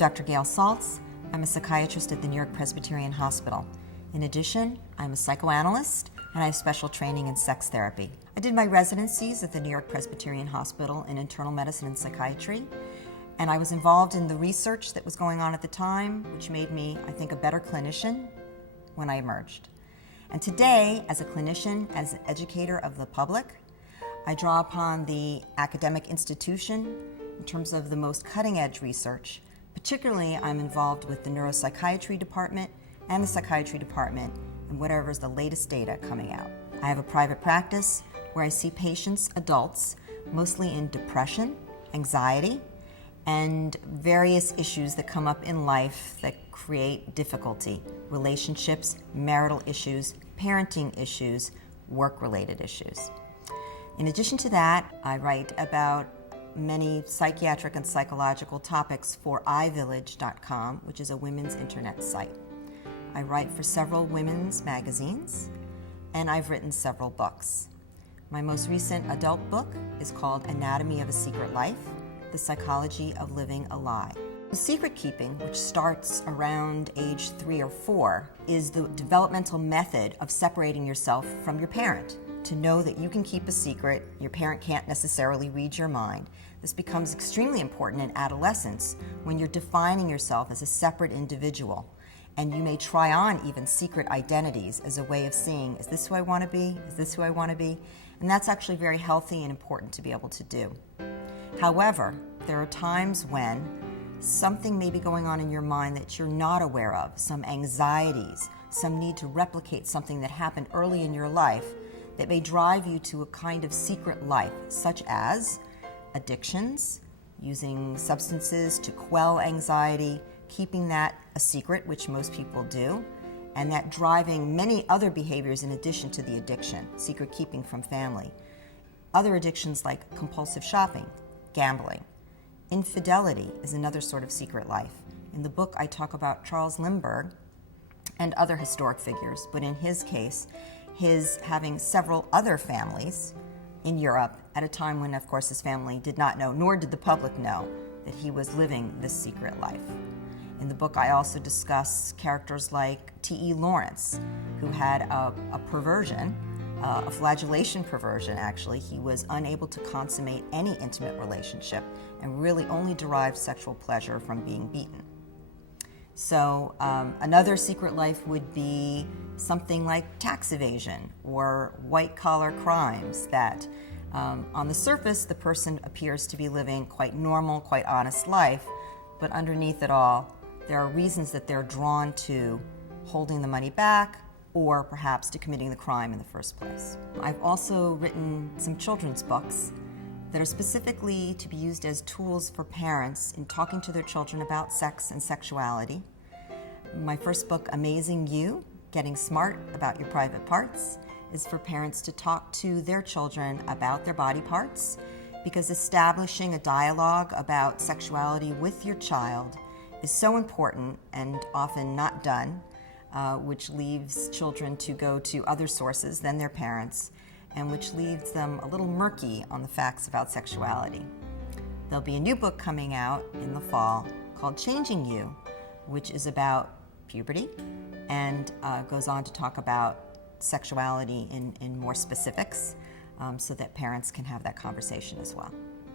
Dr. Gail Saltz. I'm a psychiatrist at the NewYork-Presbyterian Hospital. In addition, I'm a psychoanalyst and I have special training in sex therapy. I did my residencies at the NewYork-Presbyterian Hospital in internal medicine and psychiatry, and I was involved in the research that was going on at the time, which made me, I think, a better clinician when I emerged. And today, as a clinician, as an educator of the public, I draw upon the academic institution in terms of the most cutting-edge research. Particularly, I'm involved with the neuropsychiatry department and the psychiatry department and whatever is the latest data coming out. I have a private practice where I see patients, adults, mostly in depression, anxiety, and various issues that come up in life that create difficulty. Relationships, marital issues, parenting issues, work-related issues. In addition to that, I write about many psychiatric and psychological topics for iVillage.com, which is a women's internet site. I write for several women's magazines, and I've written several books. My most recent adult book is called Anatomy of a Secret Life: The Psychology of Living a Lie. Secret keeping, which starts around age 3 or 4, is the developmental method of separating yourself from your parent. To know that you can keep a secret, your parent can't necessarily read your mind. This becomes extremely important in adolescence when you're defining yourself as a separate individual. And you may try on even secret identities as a way of seeing, is this who I want to be? Is this who I want to be? And that's actually very healthy and important to be able to do. However, there are times when something may be going on in your mind that you're not aware of, some anxieties, some need to replicate something that happened early in your life that may drive you to a kind of secret life, such as addictions, using substances to quell anxiety, keeping that a secret, which most people do, and that driving many other behaviors in addition to the addiction, secret keeping from family. Other addictions like compulsive shopping, gambling. Infidelity is another sort of secret life. In the book, I talk about Charles Lindbergh and other historic figures, but in his case, his having several other families in Europe at a time when, of course, his family did not know, nor did the public know, that he was living this secret life. In the book, I also discuss characters like T.E. Lawrence, who had a perversion, a flagellation perversion, actually. He was unable to consummate any intimate relationship and really only derived sexual pleasure from being beaten. So another secret life would be something like tax evasion or white-collar crimes that on the surface the person appears to be living quite normal, quite honest life, but underneath it all there are reasons that they're drawn to holding the money back or perhaps to committing the crime in the first place. I've also written some children's books that are specifically to be used as tools for parents in talking to their children about sex and sexuality. My first book, Amazing You: Getting Smart About Your Private Parts, is for parents to talk to their children about their body parts, because establishing a dialogue about sexuality with your child is so important and often not done, which leaves children to go to other sources than their parents, and which leaves them a little murky on the facts about sexuality. There'll be a new book coming out in the fall called Changing You, which is about puberty and goes on to talk about sexuality in more specifics so that parents can have that conversation as well.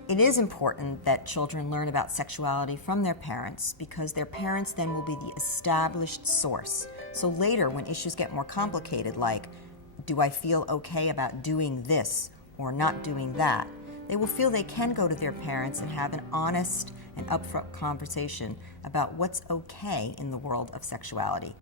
It is important that children learn about sexuality from their parents because their parents then will be the established source. So later, when issues get more complicated, like, do I feel okay about doing this or not doing that, they will feel they can go to their parents and have an honest and upfront conversation about what's okay in the world of sexuality.